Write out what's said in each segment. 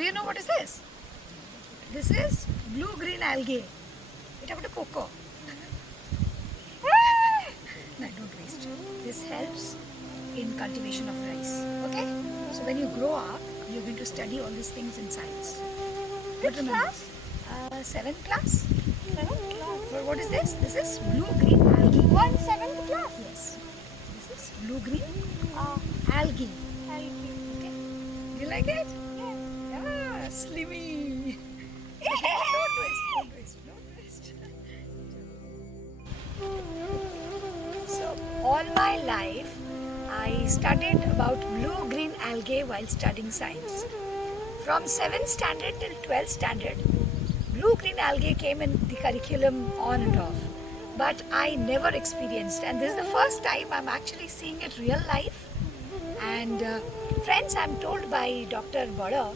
Do you know what is this? This is blue-green algae. It's a cocoa. No, don't waste. This helps in cultivation of rice. Okay? So when you grow up, you're going to study all these things in science. Which class? 7th class. 7th class. Well, what is this? This is blue-green algae. 7th class? Yes. This is blue-green algae. Algae. Okay? Do you like it? Yes. Yeah, Slimmy. Don't waste. So, all my life, I studied about blue-green algae while studying science. From 7th standard till 12th standard, blue-green algae came in the curriculum on and off. But I never experienced, and this is the first time I'm actually seeing it real life. And friends, I'm told by Dr. Bada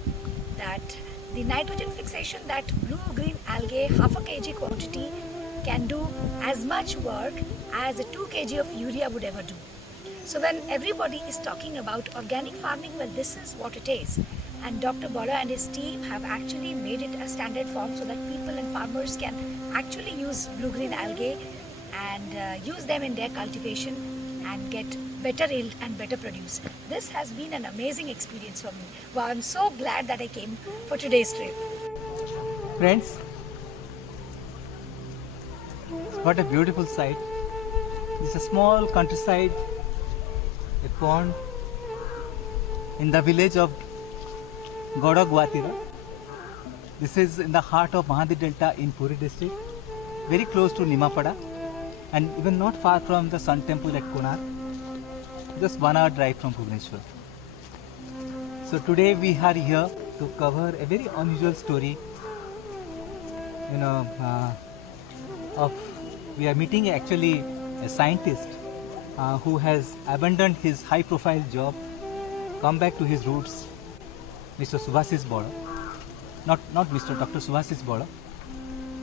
that the nitrogen fixation that blue-green algae, half a kg quantity, can do as much work as a 2 kg of urea would ever do. So when everybody is talking about organic farming, well, this is what it is. And Dr. Bada and his team have actually made it a standard form so that people and farmers can actually use blue-green algae and use them in their cultivation and get better yield and better produce. This has been an amazing experience for me. Wow, I'm so glad that I came for today's trip. Friends, what a beautiful sight. It's a small countryside, a pond in the village of Godagwatira. This is in the heart of Mahadi Delta in Puri district, very close to Nimapada and even not far from the Sun Temple at Konark, just 1 hour drive from Bhubaneswar. So today we are here to cover a very unusual story, we are meeting actually a scientist who has abandoned his high profile job, come back to his roots, Mr. Subhasis Bada, not Mr. Dr. Subhasis Bada,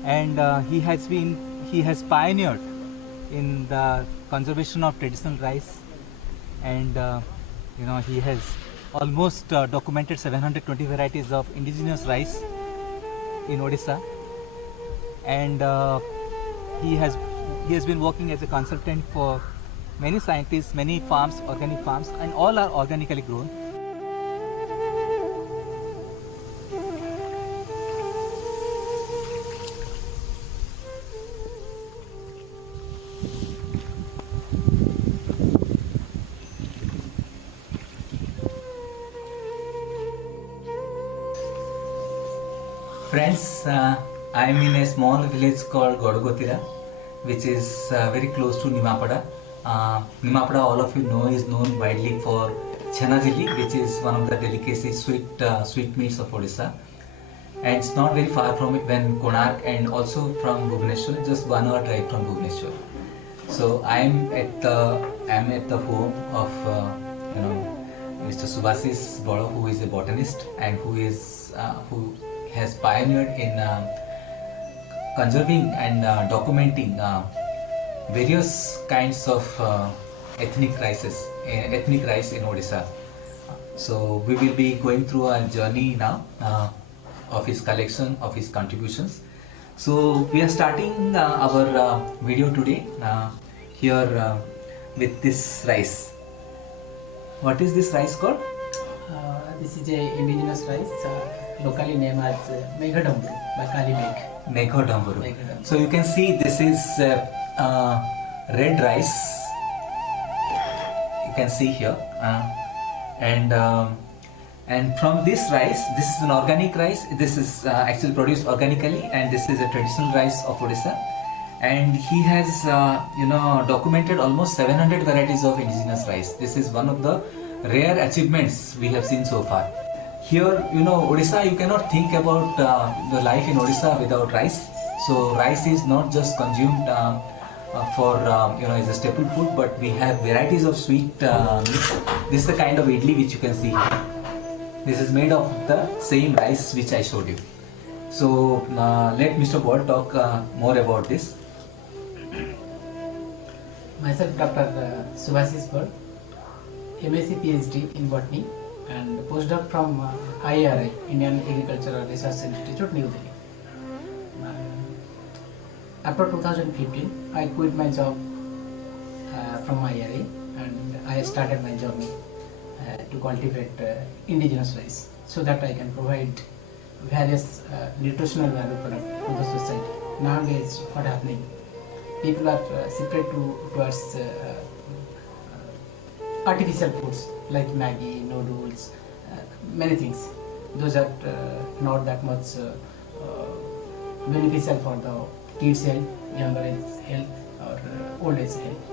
and he has pioneered in the conservation of traditional rice, and he has almost documented 720 varieties of indigenous rice in Odisha, and he has been working as a consultant for many scientists, many farms, organic farms, and all are organically grown. Friends, I am in a small village called Godagwatira, which is very close to Nimapada. Nimapada, all of you know, is known widely for chana jili, which is one of the delicacies, sweet meats of Odisha. And it's not very far from it when Konark and also from Bhubaneswar, just 1 hour drive from Bhubaneswar. So I am at the home of Mr. Subhasis Bada, who is a botanist and who has pioneered in conserving and documenting various kinds of ethnic rice in Odisha. So we will be going through a journey now of his collection, of his contributions. So we are starting our video today here with this rice. What is this rice called? This is a indigenous rice, locally named as Meghdamburu by Kali Meg. Meghdamburu. So you can see this is red rice. You can see here, and from this rice, this is an organic rice. This is actually produced organically, and this is a traditional rice of Odisha. And he has documented almost 700 varieties of indigenous rice. This is one of the rare achievements we have seen so far. Here, Odisha, you cannot think about the life in Odisha without rice. So rice is not just consumed for as a staple food, but we have varieties of sweet meats. This is the kind of idli which you can see here. This is made of the same rice which I showed you. So let Mr. Bada talk more about this. Myself, Dr. Subhasis Bada, MSc PhD in botany and postdoc from IRI, Indian Agricultural Research Institute, New Delhi. After 2015, I quit my job from IRI and I started my journey to cultivate indigenous rice so that I can provide various nutritional value products to the society. Nowadays, what happening? People are shifted towards artificial foods like Maggi, noodles, many things. Those are not that much beneficial for the kids' health, younger age health, or old age health.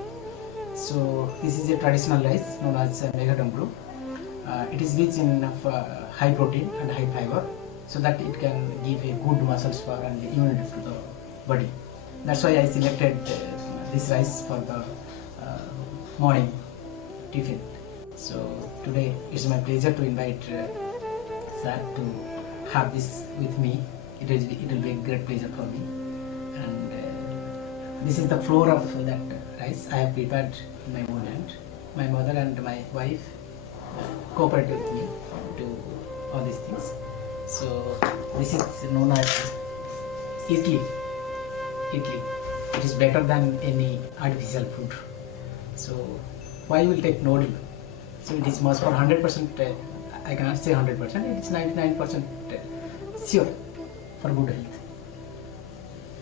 So this is a traditional rice known as Megadambru. It is rich in high protein and high fiber, so that it can give a good muscle power and immunity to the body. That's why I selected this rice for the morning tiffin. So today it's my pleasure to invite sir to have this with me. It will be a great pleasure for me. And this is the flour of that rice I have prepared in my own hand. My mother and my wife cooperated with me to all these things. So this is known as idli. Idli. It is better than any artificial food. So why will take noodle? So it is most for 100%. I cannot say 100%. It is 99% sure for good health.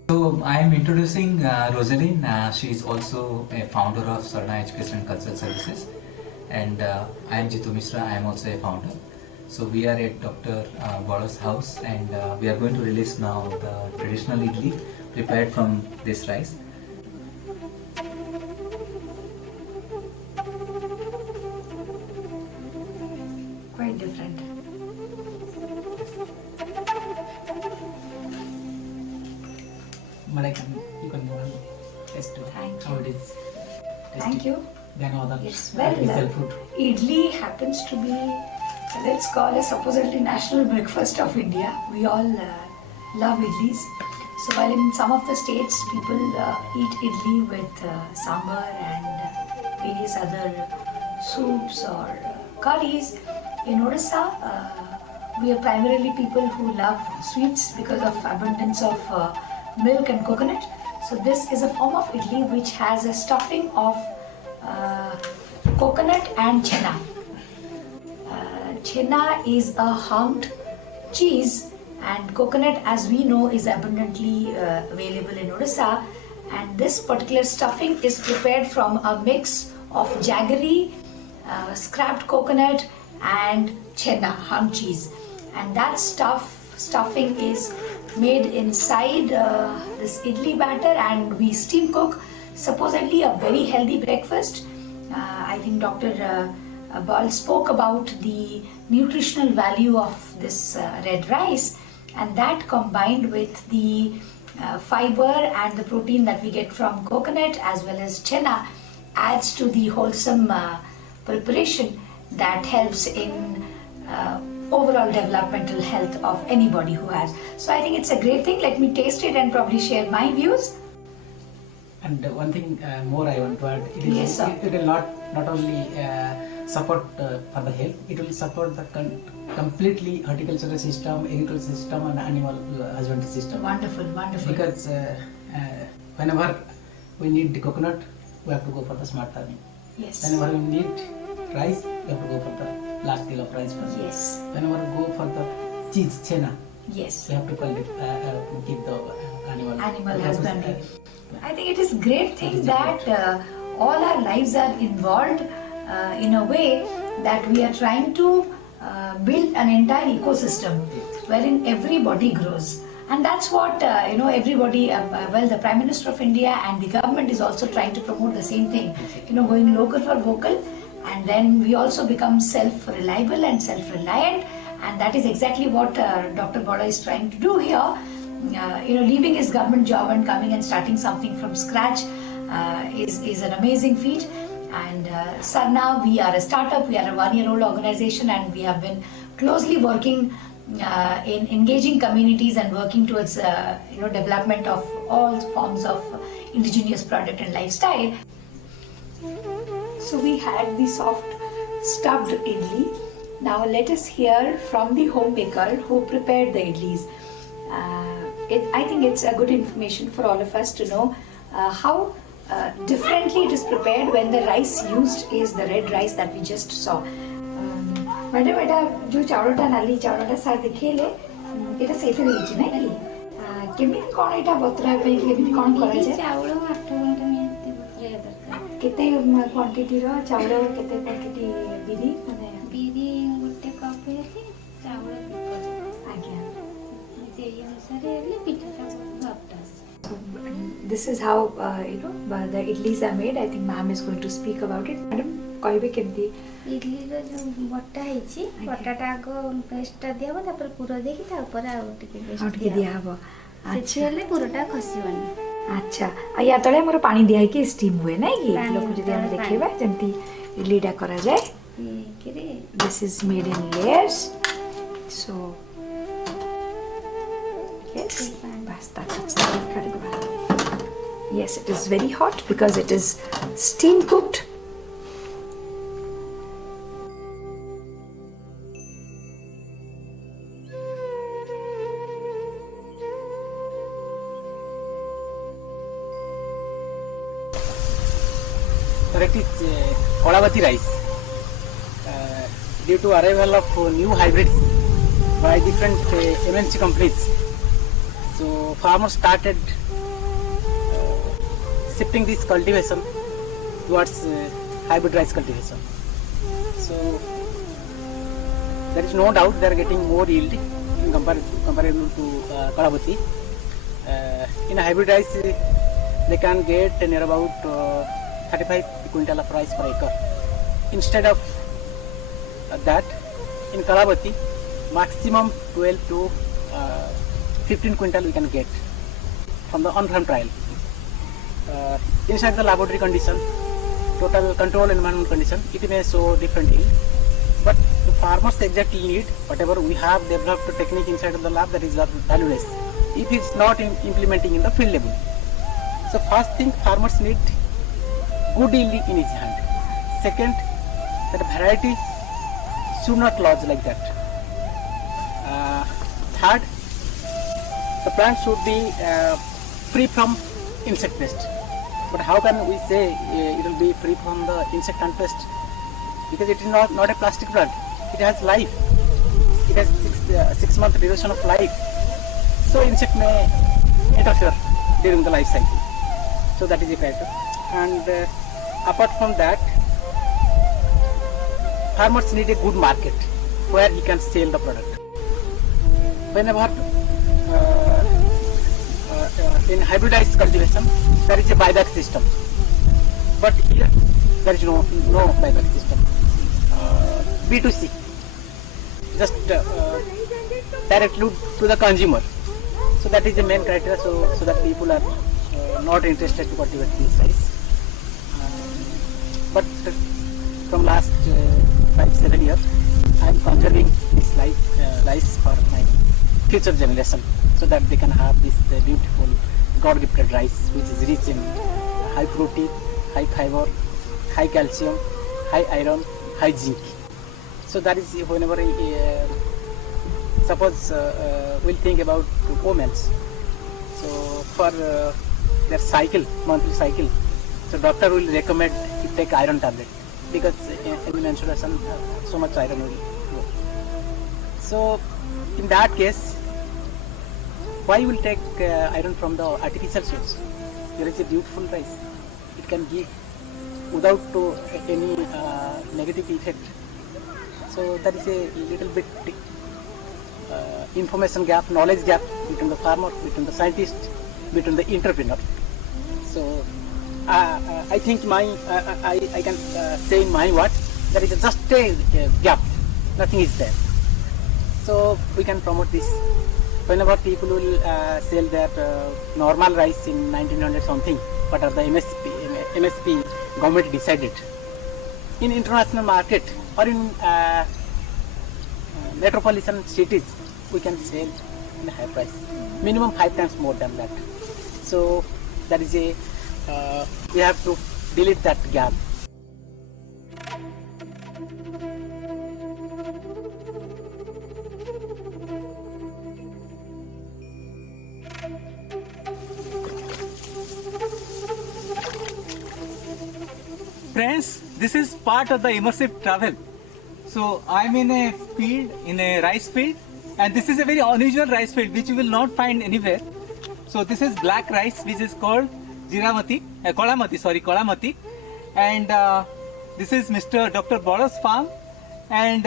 So I am introducing Rosaline. She is also a founder of Sarna Education and Cultural Services, and I am Jitu Mishra. I am also a founder. So we are at Dr. Bala's house, and we are going to release now the traditional idli prepared from this rice. Quite different. But you can test Thank how you. it is. Thank you. Then other Yes, artificial food. idli happens to be, let's call a supposedly national breakfast of India. We all love idlis. So while in some of the states people eat idli with sambar and various other soups or curries, in Odisha we are primarily people who love sweets because of abundance of milk and coconut. So this is a form of idli which has a stuffing of coconut and chena. Chena is a humped cheese, and coconut, as we know, is abundantly available in Odisha. And this particular stuffing is prepared from a mix of jaggery, scrapped coconut, and chena, humped cheese. And that stuffing is made inside this idli batter, and we steam cook. Supposedly a very healthy breakfast. I think Dr. Bal spoke about the nutritional value of this red rice, and that combined with the fiber and the protein that we get from coconut as well as chena adds to the wholesome preparation that helps in overall developmental health of anybody who has. So I think it's a great thing. Let me taste it and probably share my views. And one thing more I want to add, Yes, sir. it will not only support for the health, it will support the completely horticultural system, agricultural system, and animal husbandry system. Wonderful, wonderful. Because whenever we need the coconut, we have to go for the smart farming. Yes. Whenever we need rice, we have to go for the large scale of rice farming. Yes. Whenever we go for the cheese, chena, Yes. we have to keep the animal Husbandry. I think it is a great thing that all our lives are involved in a way that we are trying to build an entire ecosystem wherein everybody grows. And that's what, everybody, the Prime Minister of India and the government is also trying to promote the same thing, going local for vocal, and then we also become self-reliable and self-reliant, and that is exactly what Dr. Bala is trying to do here. Leaving his government job and coming and starting something from scratch is an amazing feat. And Sarna, we are a startup, we are a one-year-old organization, and we have been closely working in engaging communities and working towards development of all forms of indigenous product and lifestyle. So we had the soft stuffed idli Now let us hear from the homemaker who prepared the idlis. I think it's a good information for all of us to know how differently it is prepared when the rice used is the red rice that we just saw. Madam एटा जो चाउलटा नाली चाउलटा सार देखैले एटा सेथे रहिछि नै कि केमिति कोन एटा बतरा पे केमिति कोन करा जाय चाउल 8 घंटा नियंत्रित बतरा दरकार केते क्वांटिटी रो चाउल केते क्वांटिटी बिरी माने बिरी गुटे कप हेले चाउल 2 कप आज्ञा से अनुसार हेले पिठाटा बापटा This is how the idlis are made. I think ma'am is going to speak about it. Madam, कहबे केमती इडली रो जो बट्टा हेछि बट्टाटा आगो पेस्टटा दियाबो तापर पूरा देकी ता ऊपर आ टिके पेस्ट दिया हबो अच्छा हेले पूराटा खसिबनी अच्छा आ या तळे हमर पानी दिया कि स्टीम हुए नै कि पानी लोक जदि हम पानी। देखिबा जेमती इडलीटा करा जाय केरे this is made in layers so yes basta yes it is very hot because it is steam cooked. Correct is Kodavati rice. Due to arrival of new hybrids by different MNC companies, so farmers started shifting this cultivation towards hybrid rice cultivation. So there is no doubt they are getting more yield in comparable to Kodavati. In hybrid rice, they can get near about 35 quintal of rice per acre. Instead of that, in Kalavati, maximum 12 to 15 quintal we can get from the on-farm trial. Inside the laboratory condition, total control environment condition, it may show different yield. But the farmers exactly need whatever we have developed technique inside of the lab, that is valueless if it's not implementing in the field level. So first thing, farmers need good yield in his hand. Second, that variety should not lodge like that. Third, the plant should be free from insect pest. But how can we say it will be free from the insect and pest? Because it is not a plastic plant. It has life. It has 6 month duration of life. So insect may interfere during the life cycle. So that is a criteria. And apart from that, farmers need a good market where he can sell the product. Whenever in hybridized cultivation, there is a buyback system, but here there is no buyback system. B2C, just directly to the consumer. So that is the main criteria. So that people are not interested to cultivate this rice. But from last 5-7 years, I am conserving this rice for my future generation, so that they can have this beautiful God-gifted rice, which is rich in high protein, high fiber, high calcium, high iron, high zinc. So that is whenever suppose we'll think about women. So for their cycle, monthly cycle, so doctor will recommend to take iron tablet because in menstruation so much iron will go. So in that case, why will take iron from the artificial source? There is a beautiful rice. It can give without any negative effect. So that is a little bit information gap, knowledge gap between the farmer, between the scientist, between the entrepreneur. So I think I can say in my words, there is just a gap, nothing is there. So we can promote this. Whenever people will sell that normal rice in 1900 something, what are the MSP government decided. In international market or in metropolitan cities, we can sell in a high price, minimum 5 times more than that. So that is a we have to delete that gap. Friends, this is part of the immersive travel. So I'm in a field, in a rice field, and this is a very unusual rice field which you will not find anywhere. So this is black rice which is called Kolamati, and this is Mr. Dr. Bora's farm, and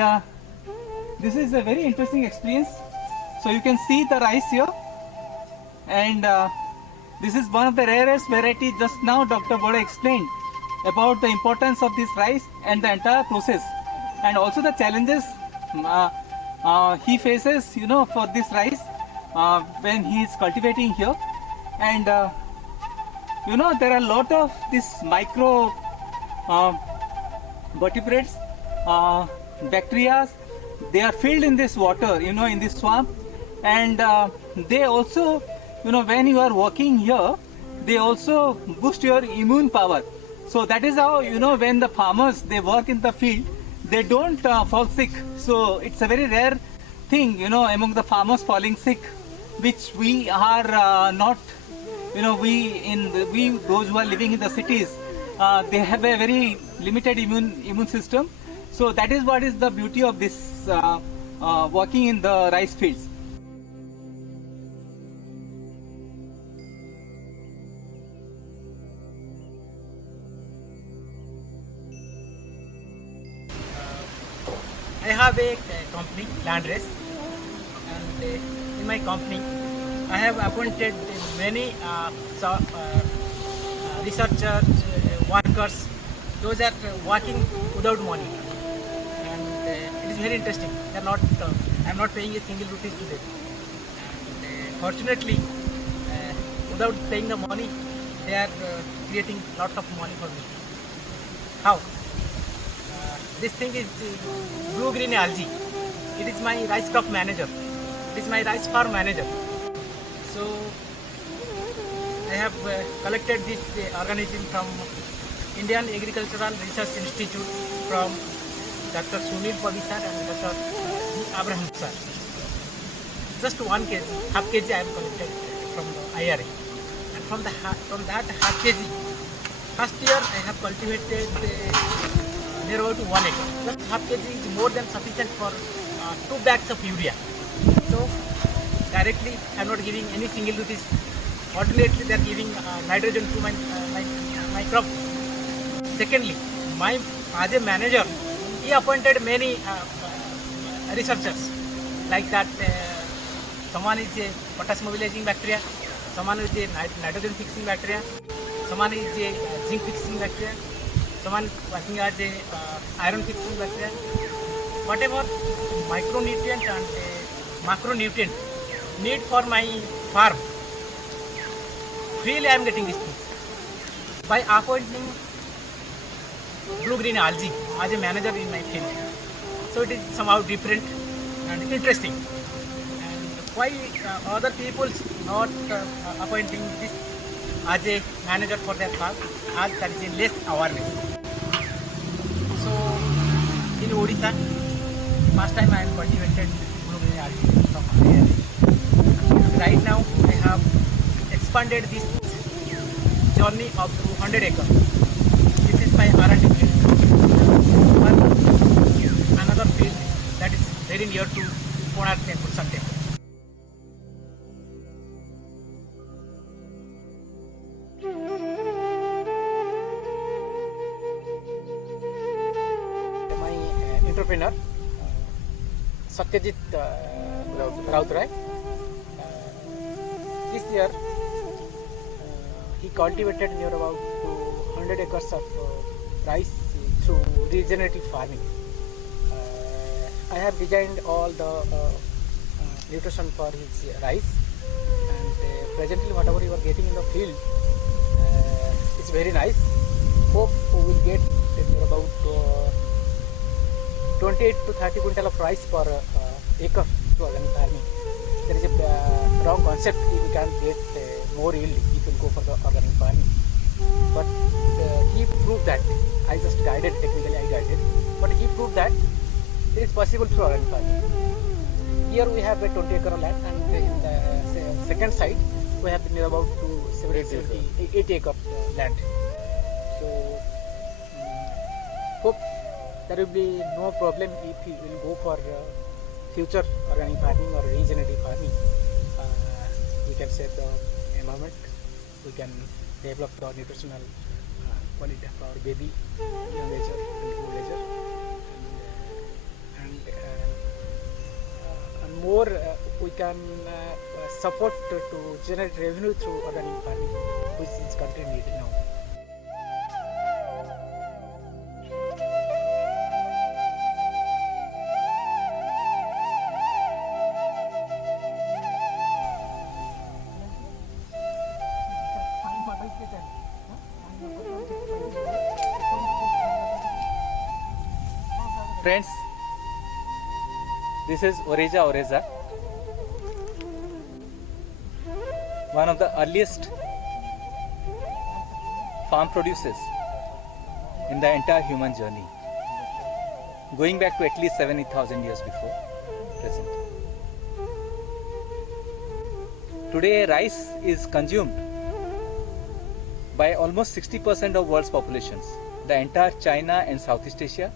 this is a very interesting experience. So you can see the rice here, and this is one of the rarest varieties. Just now Dr. Bora explained about the importance of this rice and the entire process, and also the challenges he faces, you know, for this rice when he is cultivating here. And you know, there are a lot of these micro vertebrates, bacteria. They are filled in this water, you know, in this swamp, and they also, you know, when you are working here, they also boost your immune power. So that is how, you know, when the farmers, they work in the field, they don't fall sick. So it's a very rare thing, you know, among the farmers falling sick, which we are not, you know, we those who are living in the cities, they have a very limited immune system. So that is what is the beauty of this working in the rice fields. I have a company, Landrace, and in my company I have appointed many researchers, workers. Those are working without money, and it is very interesting. They are not. I am not paying a single rupees to them. And, fortunately, without paying the money, they are creating lot of money for me. How? This thing is blue green algae. It is my rice crop manager. It is my rice farm manager. So I have collected this organism from Indian Agricultural Research Institute from Dr. Sunil Pavi sir and Dr. Abraham sir. Just 1 kg, half kg I have collected from the IRA, and from that half kg, first year I have cultivated near about 1 acre. Just half kg is more than sufficient for 2 bags of urea. So directly I am not giving any single rupees. Alternately they are giving nitrogen to my crop. Secondly, as a manager, he appointed many researchers like that. Someone is a potash mobilizing bacteria, someone is a nitrogen fixing bacteria, someone is a zinc fixing bacteria, someone working as a iron fixing bacteria. Whatever micronutrient and macronutrient need for my farm, freely I am getting these things by appointing blue green algae as a manager in my field. So it is somehow different and interesting. And why other people not appointing this as a manager for their farm, as there is a less awareness. So in Odisha, first time I am cultivated blue green algae from IRA. Right now I have expanded this journey up to 100 acres. This is my R&D field. Another field that is very near to Konark Temple, Sun Temple. My entrepreneur, Satyajit Rautrai, this year he cultivated near about 100 acres of rice through regenerative farming. I have designed all the nutrition for his rice, and presently whatever you are getting in the field is very nice. Hope we will get near about 28 to 30 quintal of rice per acre to organic farming. There is a wrong concept if we can get more yield if we go for the organic farming. But he proved that. I just guided, technically I guided, but he proved that it is possible through organic farming. Here we have a 20 acre land, and in the second side we have near about 80 acre land. So hope there will be no problem if we will go for future organic farming or regenerative farming. We can save the environment, we can develop the nutritional quality of our baby, young ager and old ager, and more we can support to generate revenue through organic farming, which is country need now. Friends, this is Oryza oryza, one of the earliest farm produces in the entire human journey, going back to at least 70,000 years before present. Today, rice is consumed by almost 60% of world's populations. The entire China and Southeast Asia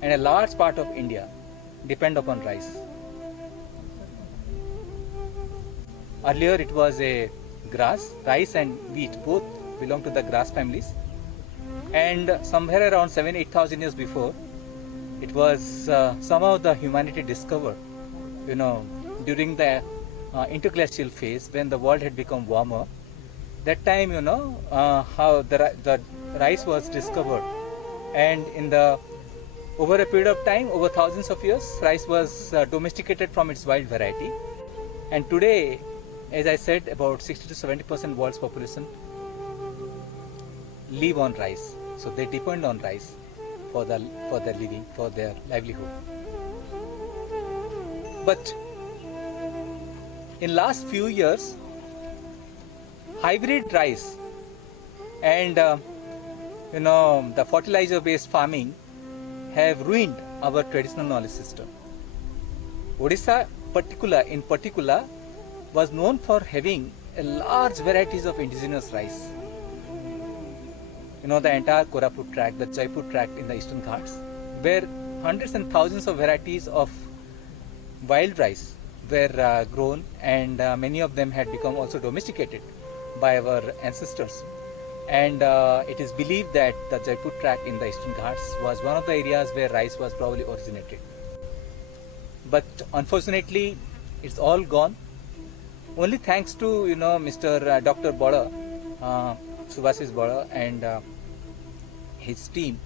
and a large part of India depend upon rice. Earlier it was a grass. Rice and wheat both belong to the grass families, and somewhere around 7,000-8,000 years before, it was somehow the humanity discovered, during the interglacial phase when the world had become warmer. That time, how the rice was discovered, and over a period of time, over thousands of years, rice was domesticated from its wild variety. And today, as I said, about 60 to 70% world's population live on rice. So they depend on rice for their living, for their livelihood. But in last few years, hybrid rice and the fertilizer-based farming have ruined our traditional knowledge system. Odisha in particular was known for having a large varieties of indigenous rice. The entire Koraput tract, the Jaipur tract in the Eastern Ghats, where hundreds and thousands of varieties of wild rice were grown, and many of them had become also domesticated by our ancestors. And it is believed that the Jaipur tract in the Eastern Ghats was one of the areas where rice was probably originated. But unfortunately, it's all gone. Only thanks to Mr. Dr. Bada, Subhasis Bada, and his team.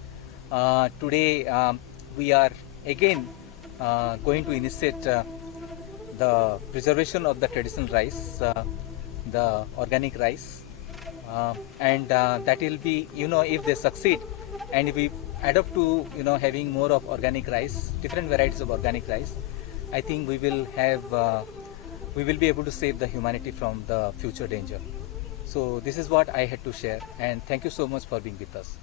Today we are again going to initiate the preservation of the traditional rice, the organic rice. And that will be, if they succeed, and if we adopt to, having more of organic rice, different varieties of organic rice, I think we will be able to save the humanity from the future danger. So this is what I had to share, and thank you so much for being with us.